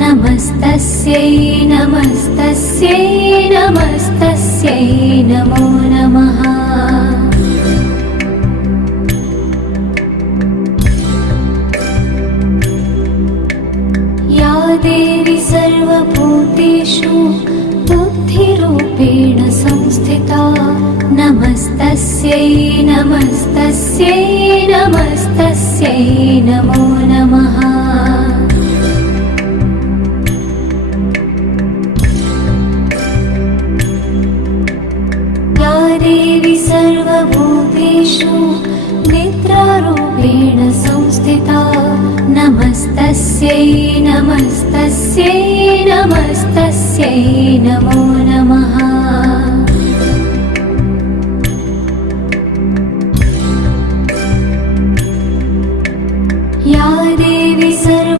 नमस्तस्यै नमस्तस्यै नमस्तस्यै नमो नमः। या देवी सर्वभूतेषु बुद्धिरूपेण संस्थिता नमस्तस्यै नमस्तस्यै नमस्तस्यै नमो नमः। या देवी सर्वभूतेषु निद्रारूपेण संस्थिता नमस्तस्यै नमस्तस्यै नमस्तस्यै नमो नमः।